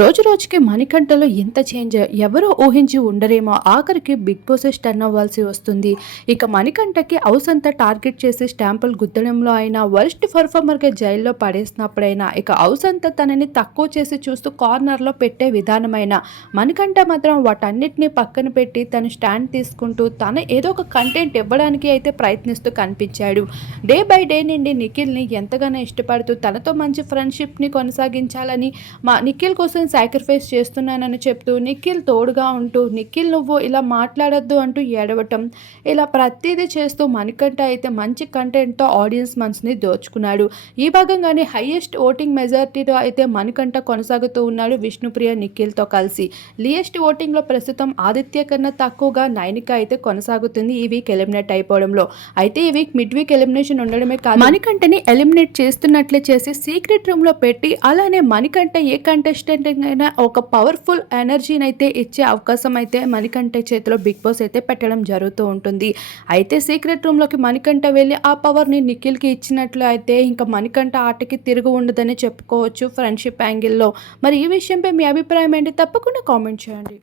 రోజు రోజుకి మణికంఠలో ఎంత చేంజ్ ఎవరో ఊహించి ఉండరేమో ఆఖరికి బిగ్ బాసెస్ టర్న్ అవ్వాల్సి వస్తుంది. ఇక మణికంఠకి హౌస్ అంతా టార్గెట్ చేసి స్టాంపులు గుద్దడంలో అయినా వరస్ట్ పర్ఫార్మర్గా జైల్లో పడేసినప్పుడైనా ఇక హౌస్ అంతా తనని తక్కువ చేసి చూస్తూ కార్నర్లో పెట్టే విధానమైన మణికంఠ మాత్రం వాటన్నిటిని పక్కన పెట్టి తను స్టాండ్ తీసుకుంటూ తన ఏదో ఒక కంటెంట్ ఇవ్వడానికి అయితే ప్రయత్నిస్తూ కనిపించాడు. డే బై డే నుండి నిఖిల్ని ఎంతగానో ఇష్టపడుతూ తనతో మంచి ఫ్రెండ్షిప్ని కొనసాగించాలని మా నిఖిల్ కోసం సాక్రిఫైస్ చేస్తున్నానని చెప్తూ నిఖిల్ తోడుగా ఉంటూ నిఖిల్ నువ్వు ఇలా మాట్లాడొద్దు అంటూ ఏడవటం. ఇలా ప్రతిదీ చేస్తూ మణికంఠ అయితే మంచి కంటెంట్తో ఆడియన్స్ మనసుని దోచుకున్నాడు. ఈ భాగంగానే హైయెస్ట్ ఓటింగ్ మెజారిటీతో అయితే మణికంఠ కొనసాగుతూ ఉన్నాడు విష్ణుప్రియ నిఖిల్తో కలిసి. లియెస్ట్ ఓటింగ్లో ప్రస్తుతం ఆదిత్య కన్నా తక్కువగా నైనిక అయితే కొనసాగుతుంది ఈ వీక్ ఎలిమినేట్ అయిపోవడంలో. అయితే ఈ వీక్ మిడ్ వీక్ ఎలిమినేషన్ ఉండడమే కాదు మణికంఠని ఎలిమినేట్ చేస్తున్నట్లే చేసి సీక్రెట్ రూమ్లో పెట్టి అలానే మణికంఠ ఏ కంటెస్టెంట్ విధంగా ఒక పవర్ఫుల్ ఎనర్జీని అయితే ఇచ్చే అవకాశం అయితే మణికంఠ చేతిలో బిగ్ బాస్ అయితే పెట్టడం జరుగుతూ ఉంటుంది. అయితే సీక్రెట్ రూమ్లోకి మణికంఠ వెళ్ళి ఆ పవర్ని నిఖిల్కి ఇచ్చినట్లు అయితే ఇంకా మణికంఠ ఆటకి తిరుగు ఉండదని చెప్పుకోవచ్చు ఫ్రెండ్షిప్ యాంగిల్లో మరి ఈ విషయంపై మీ అభిప్రాయం ఏంటి? తప్పకుండా కామెంట్ చేయండి.